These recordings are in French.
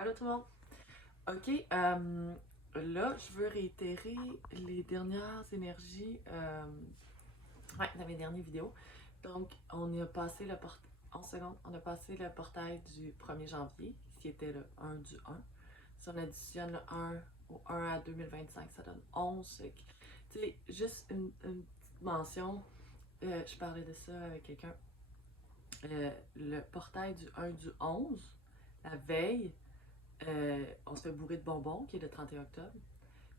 Allô tout le monde! Ok, là, je veux réitérer les dernières énergies dans mes dernières vidéos. Donc, on a passé le portail, en seconde, on a passé le portail du 1er janvier, qui était le 1 du 1. Si on additionne le 1 au 1 à 2025, ça donne 11. Tu sais, juste une petite mention, je parlais de ça avec quelqu'un. Le portail du 1 du 11, la veille, on se fait bourrer de bonbons, qui est le 31 octobre.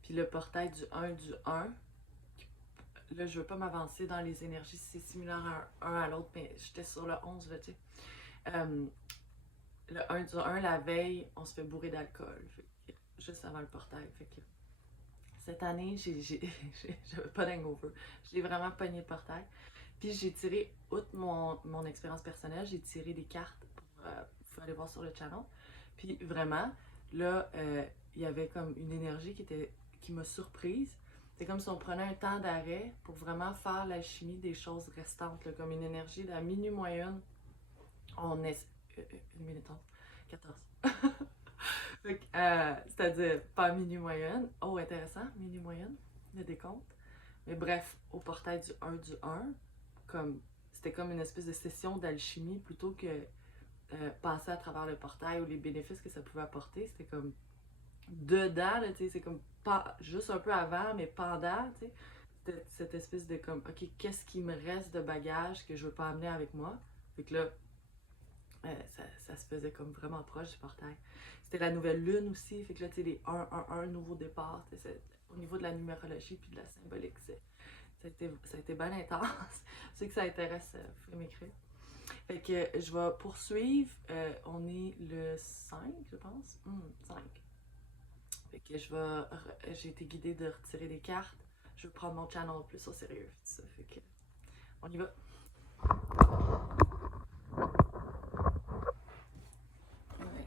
Puis le portail du 1 du 1, là, je veux pas m'avancer dans les énergies, c'est similaire un à l'autre, mais j'étais sur le 11, là, tu sais. Le 1 du 1, la veille, on se fait bourrer d'alcool, juste avant le portail. Fait que cette année, j'avais pas d'hangover. Je l'ai vraiment pogné le portail. Puis j'ai tiré, outre mon expérience personnelle, j'ai tiré des cartes pour, vous pouvez aller voir sur le channel. Puis vraiment, là, il y avait comme une énergie qui m'a surprise. C'est comme si on prenait un temps d'arrêt pour vraiment faire l'alchimie des choses restantes, là, comme une énergie de la minuit moyenne. On est. Une minute 11, 14. C'est-à-dire pas minuit moyenne. Oh, intéressant, minuit moyenne, le décompte. Mais bref, au portail du 1 du 1, comme c'était comme une espèce de session d'alchimie plutôt que passer à travers le portail ou les bénéfices que ça pouvait apporter. C'était comme dedans, c'est comme pas juste un peu avant, mais pendant, tu sais, cette espèce de comme, ok, qu'est-ce qui me reste de bagage que je veux pas amener avec moi? Fait que là, ça se faisait comme vraiment proche du portail. C'était la nouvelle lune aussi, fait que là, tu sais, les 1-1-1, nouveau départ, au niveau de la numérologie puis de la symbolique, ça a été bien intense. Ceux que ça intéresse, vous pouvez m'écrire. Fait que je vais poursuivre. On est le 5, je pense. 5. Fait que j'ai été guidée de retirer des cartes. Je veux prendre mon channel plus au sérieux. Tout ça. Fait que on y va. Ouais.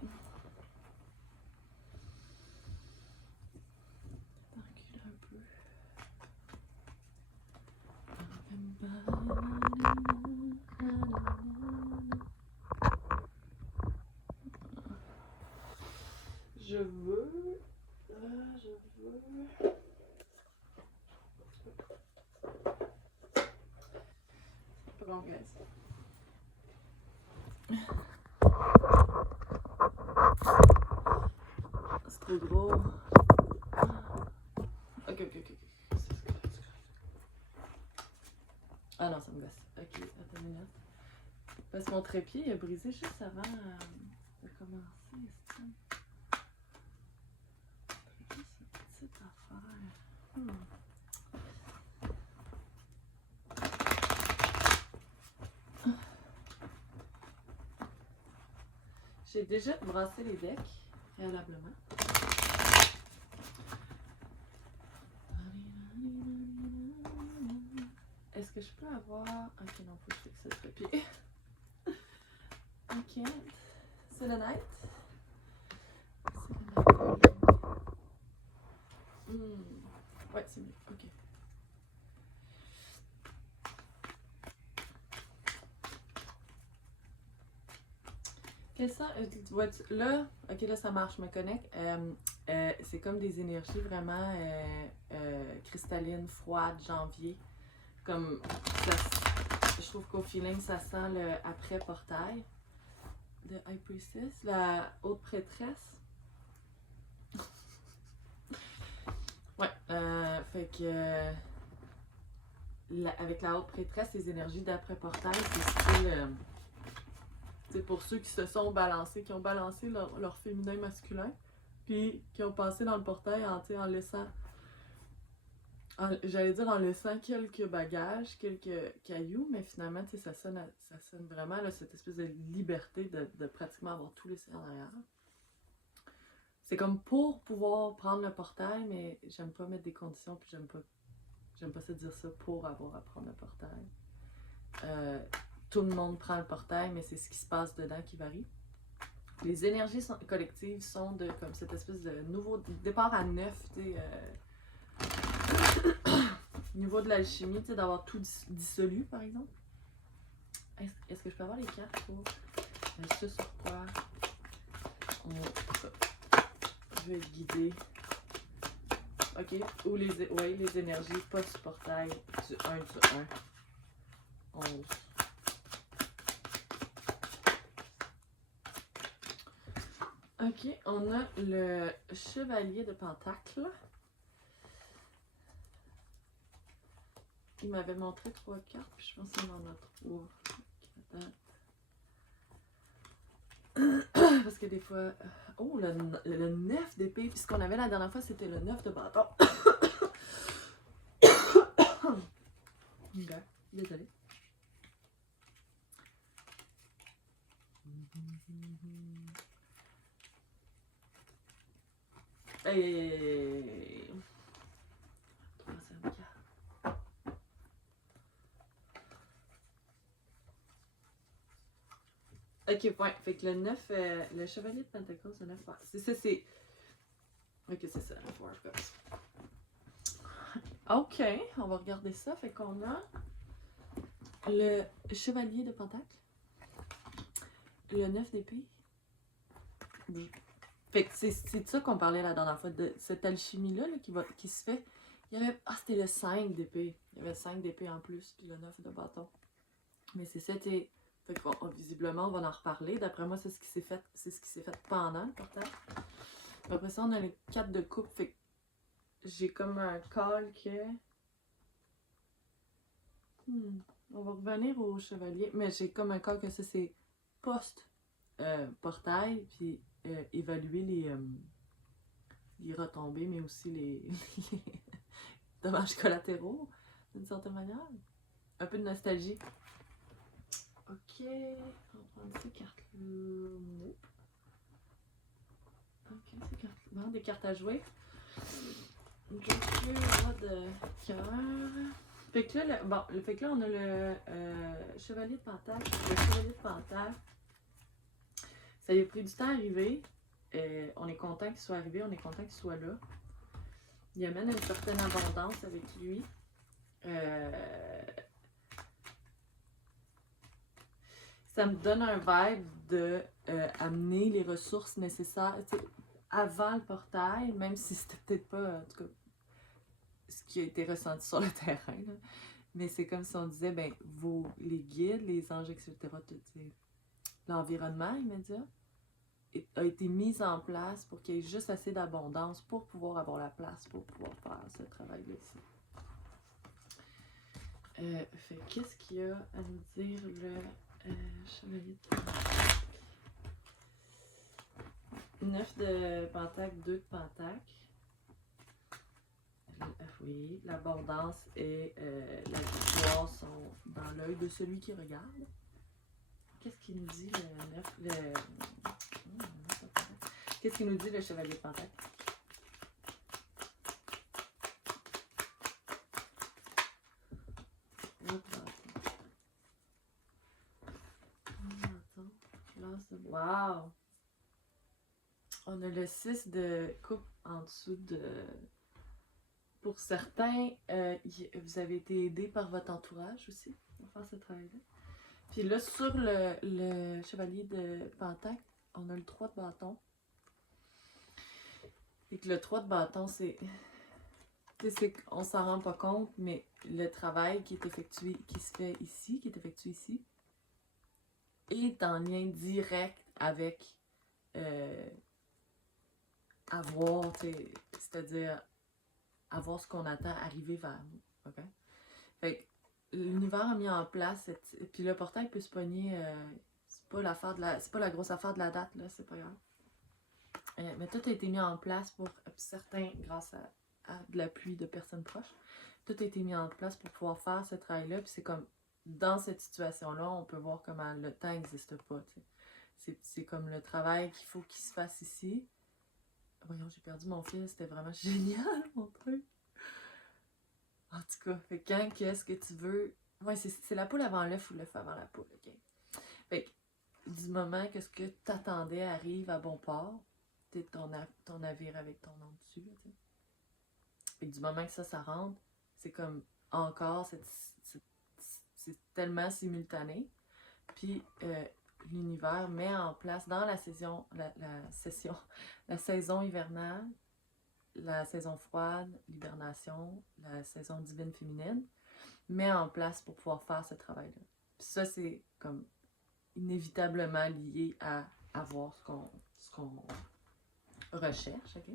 Reculer un peu. Je veux. Pas bon, guys. C'est trop gros. Ok. Ah non, ça me gosse. Ok, attends une minute. Parce que mon trépied il a brisé juste avant de commencer. Juste cette petite affaire. J'ai déjà brassé les decks préalablement. Est-ce que je peux avoir... Ok, non, faut que je fixe le trépied. Ok. C'est le night. Ouais, c'est mieux. Ok. Là, ok, là ça marche, je me connecte. C'est comme des énergies vraiment cristallines, froides, janvier. Comme je trouve qu'au feeling, ça sent le après-portail de High Priestess, la haute prêtresse. Ouais, fait que avec la haute prêtresse, les énergies d'après-portail, c'est style. C'est pour ceux qui se sont balancés, qui ont balancé leur féminin masculin, puis qui ont passé dans le portail en laissant, j'allais dire en laissant quelques bagages, quelques cailloux, mais finalement, ça sonne vraiment là, cette espèce de liberté de pratiquement avoir tout laissé en arrière. C'est comme pour pouvoir prendre le portail, mais j'aime pas mettre des conditions, puis j'aime pas ça dire ça pour avoir à prendre le portail. Tout le monde prend le portail, mais c'est ce qui se passe dedans qui varie. Les énergies collectives sont de comme cette espèce de nouveau départ à neuf, niveau de l'alchimie, d'avoir tout dissolu, par exemple. Est-ce que je peux avoir les cartes pour ce sur quoi veux être guidé. Ok? Ou les énergies post-portail du 1 du 1. 11. Ok, on a le chevalier de Pentacle. Il m'avait montré 3 cartes, puis je pense qu'il en a 3. Parce que des fois... Oh, le 9 d'épée. Puis ce qu'on avait la dernière fois, c'était le 9 de bâton. Ok, désolée. Hey. Troisième carte. Ok, point. Fait que le 9, le chevalier de Pentacles, le 9 c'est ça, c'est... Ok, c'est ça, le Four of Cups. Ok, on va regarder ça. Fait qu'on a le chevalier de Pentacle, le 9 d'épée. Fait que c'est de ça qu'on parlait la dernière fois, de cette alchimie-là là, qui se fait. Il y avait... Ah, c'était le 5 d'épée. Il y avait 5 d'épée en plus, puis le 9 de bâton. Mais c'est ça, t'es... Fait que visiblement, on va en reparler. D'après moi, c'est ce qui s'est fait. C'est ce qui s'est fait pendant le portail. Après ça, on a le 4 de coupe. Fait que j'ai comme un call que... on va revenir au chevalier. Mais j'ai comme un call que ça, c'est post-portail. Puis évaluer les retombées, mais aussi les dommages collatéraux, d'une certaine manière. Un peu de nostalgie. Ok, on va prendre ces cartes-là. Ok, ces cartes. Bon, des cartes à jouer. Joker de cœur. Fait que là, fait que là, on a le chevalier de Pentacle. Le chevalier de Pentacle, ça lui a pris du temps à arriver. On est content qu'il soit arrivé, on est content qu'il soit là. Il amène une certaine abondance avec lui. Ça me donne un vibe de amener les ressources nécessaires avant le portail, même si c'était peut-être pas, en tout cas, ce qui a été ressenti sur le terrain. Là. Mais c'est comme si on disait, ben, les guides, les anges, etc., l'environnement immédiat a été mis en place pour qu'il y ait juste assez d'abondance pour pouvoir avoir la place, pour pouvoir faire ce travail-là ici. Fait qu'est-ce qu'il y a à nous dire le chevalier de Pentacle? 9 de Pentacle, 2 de Pentacle. Oui, l'abondance et la victoire sont dans l'œil de celui qui regarde. Qu'est-ce qu'il nous dit le 9? Qu'est-ce qu'il nous dit le chevalier de Pentacle? Wow! On a le 6 de coupe en dessous de... Pour certains, vous avez été aidé par votre entourage aussi pour faire ce travail-là. Puis là, sur le chevalier de Pentacle, on a le 3 de bâton. Et que le 3 de bâton, c'est on s'en rend pas compte, mais le travail qui est effectué, qui se fait ici, qui est effectué ici, est en lien direct avec avoir, c'est-à-dire avoir ce qu'on attend arriver vers nous. Okay? Fait que l'univers a mis en place, puis le portail peut se pogner, c'est pas la grosse affaire de la date, là, c'est pas grave. Mais tout a été mis en place pour certains, grâce à de l'appui de personnes proches, tout a été mis en place pour pouvoir faire ce travail-là. Puis c'est comme, dans cette situation-là, on peut voir comment le temps n'existe pas. C'est comme le travail qu'il faut qu'il se fasse ici. Voyons, j'ai perdu mon fil, c'était vraiment génial, mon truc. En tout cas, fait quand, qu'est-ce que tu veux... Ouais, c'est la poule avant l'œuf ou l'œuf avant la poule, ok? Fait que, du moment que ce que t'attendais arrive à bon port, ton navire avec ton nom dessus, tu sais. Et du moment que ça rentre, c'est comme encore, c'est tellement simultané. Puis l'univers met en place dans la la saison hivernale, la saison froide, l'hibernation, la saison divine féminine, met en place pour pouvoir faire ce travail-là. Puis ça, c'est comme inévitablement lié à avoir ce qu'on recherche, ok?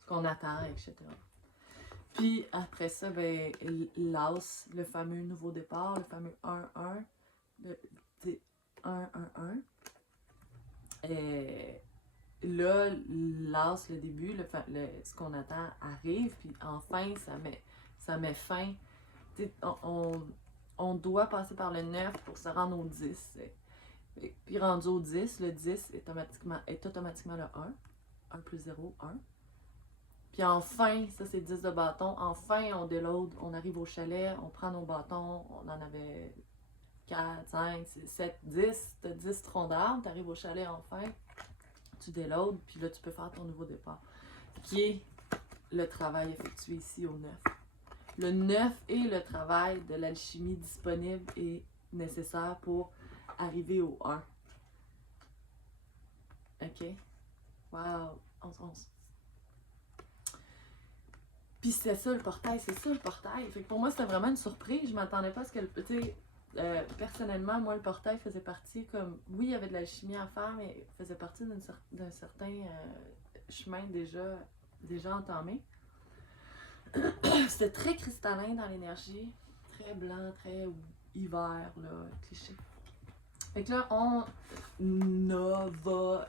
Ce qu'on attend, etc. Puis après ça, ben, l'as, le fameux nouveau départ, le fameux 1-1, le 1-1-1. Là, l'as, le début, ce qu'on attend arrive, puis enfin, ça met fin. On doit passer par le 9 pour se rendre au 10. Puis rendu au 10, le 10 est automatiquement le 1. 1 plus 0, 1. Puis enfin, ça c'est 10 de bâton. Enfin, on déload, on arrive au chalet, on prend nos bâtons. On en avait 4, 5, 6, 7, 10. T'as 10 troncs d'arbres, t'arrives au chalet enfin. Tu déloads, puis là tu peux faire ton nouveau départ. Qui est le travail effectué ici au 9. Le 9 est le travail de l'alchimie disponible et nécessaire pour arriver au 1. Ok? Wow! 11-11. Puis c'est ça le portail, c'est ça le portail. Fait que pour moi, c'était vraiment une surprise. Je m'attendais pas à ce que, tu sais, personnellement, moi, le portail faisait partie comme... Oui, il y avait de l'alchimie à faire, mais il faisait partie d'un certain chemin déjà entamé. C'était très cristallin dans l'énergie, très blanc, très hiver, là, cliché. Fait que là, on va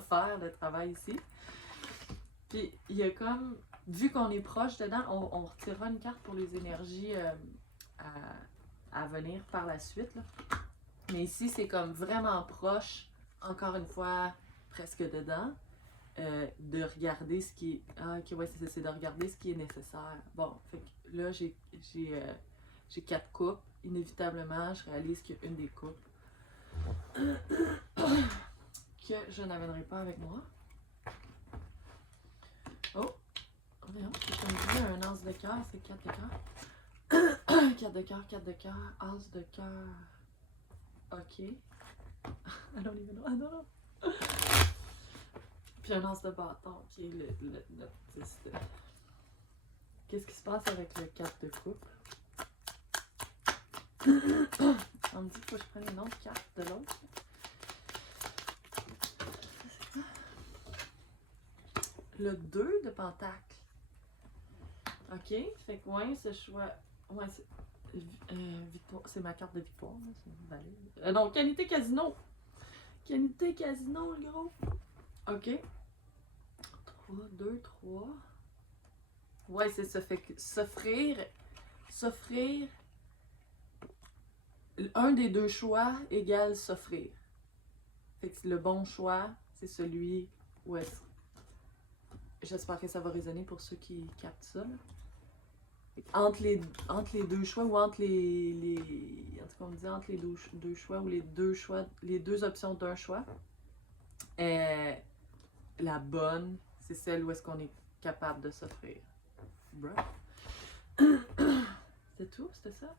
faire le travail ici. Puis il y a comme, vu qu'on est proche dedans, on retirera une carte pour les énergies à venir par la suite, là. Mais ici, c'est comme vraiment proche, encore une fois, presque dedans. De regarder ce qui est... Ah, ok, ouais, c'est de regarder ce qui est nécessaire. Bon, fait que là, j'ai 4 coupes. Inévitablement, je réalise qu'il y a une des coupes que je n'amènerai pas avec moi. Oh! Voyons, comme je dis, un as de cœur, c'est 4 de cœur. 4 de cœur, 4 de cœur, as de cœur. Ok. I don't even know. I don't know. Puis un as de bâton, qui est le 10 de... Qu'est-ce qui se passe avec le 4 de coupe? On me dit qu'il faut que je prenne une autre carte de l'autre. Le 2 de pentacle. Ok, fait que ouais, ce choix... Ouais, c'est ma carte de victoire, c'est valide. Non, qualité casino! Qualité casino, le gros! Ok. 3, 2, 3. Ouais, c'est ça. Fait que s'offrir un des deux choix égale s'offrir. Fait que le bon choix, c'est celui où est-ce. J'espère que ça va résonner pour ceux qui captent ça. Là. Entre les deux choix ou entre les en tout cas on dit entre les deux choix ou les deux options d'un choix. La bonne, c'est celle où est-ce qu'on est capable de s'offrir. C'est tout? C'était ça?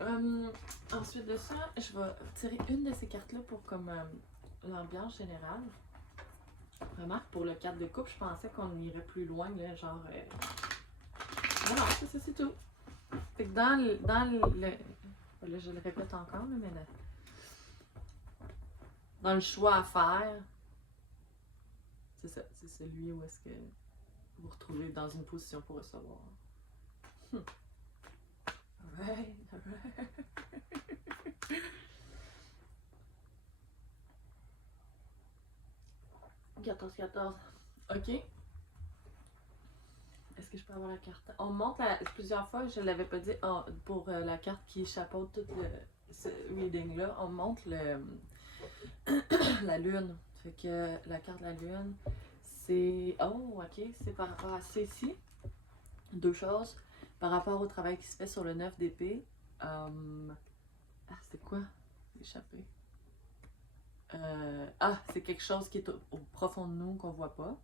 Ok. Ensuite de ça, je vais tirer une de ces cartes-là pour comme l'ambiance générale. Remarque, pour le 4 de coupe, je pensais qu'on irait plus loin, là, genre... Non, c'est ça, c'est tout. Fait que dans le... Là, je le répète encore, là, mais là, dans le choix à faire, c'est ça, c'est celui où est-ce que vous vous retrouvez dans une position pour recevoir. Alright, alright. 14. Ok. Est-ce que je peux avoir la carte? On montre plusieurs fois, je ne l'avais pas dit, pour la carte qui chapeaute tout ce reading-là, on montre la lune. Fait que la carte de la lune, c'est... Oh, ok, c'est par rapport à ça ici. Deux choses. Par rapport au travail qui se fait sur le 9 d'épée. C'est quoi? Échappé. C'est quelque chose qui est au profond de nous qu'on voit pas.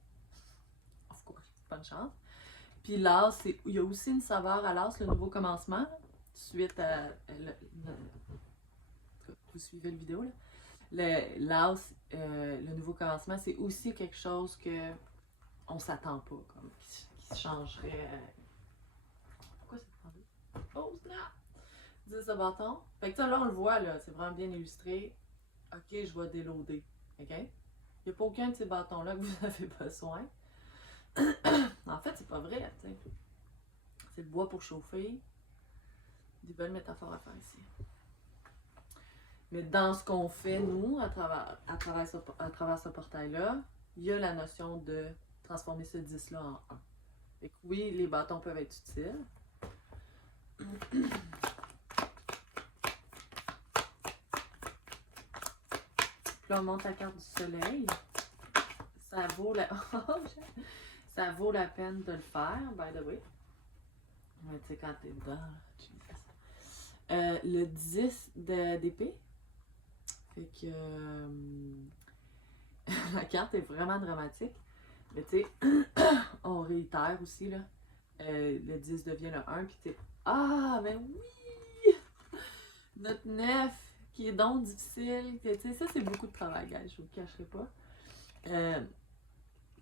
Of course, bonne chance. Puis l'as, il y a aussi une saveur à l'as, le nouveau commencement, suite à... vous suivez le vidéo, là. L'as, le nouveau commencement, c'est aussi quelque chose que on s'attend pas, comme qui changerait. Pourquoi c'est tendu? Oh snap! 10 de bâton. Fait que là, on le voit, là, c'est vraiment bien illustré. Ok, je vais déloader. Ok? Il n'y a pas aucun de ces bâtons-là que vous avez besoin. En fait, c'est pas vrai, tu sais. C'est le bois pour chauffer. Des belles métaphores à faire ici. Mais dans ce qu'on fait, nous, à travers ce portail-là, il y a la notion de transformer ce 10-là en 1. Fait que oui, les bâtons peuvent être utiles. Puis là, on monte la carte du soleil. Ça vaut ça vaut la peine de le faire, by the way. Mais tu sais, quand t'es dedans, le 10 d'épée. Fait que la carte est vraiment dramatique. Mais tu sais, on réitère aussi, là. Le 10 devient le 1, puis tu sais, ah, ben oui! Notre 9, qui est donc difficile. Tu sais, ça, c'est beaucoup de travail, guys, je vous le cacherai pas.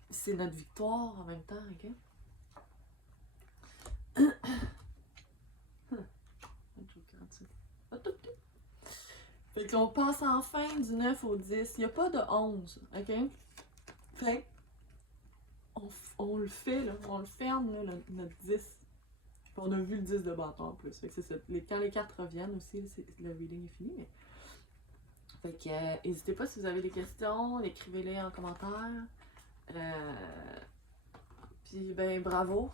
C'est notre victoire en même temps, ok? Fait qu'on passe enfin du 9 au 10. Il n'y a pas de 11, ok? Fait on le fait, là, on le ferme, là, notre 10. Puis on a vu le 10 de bâton en plus. Fait que c'est ça. Quand les cartes reviennent aussi, le reading est fini. Mais... Fait que n'hésitez pas si vous avez des questions, écrivez-les en commentaire. Puis ben bravo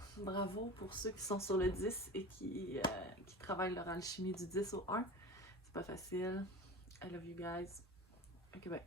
pour ceux qui sont sur le 10 et qui travaillent leur alchimie du 10 au 1. C'est pas facile. I love you guys. Ok, bye.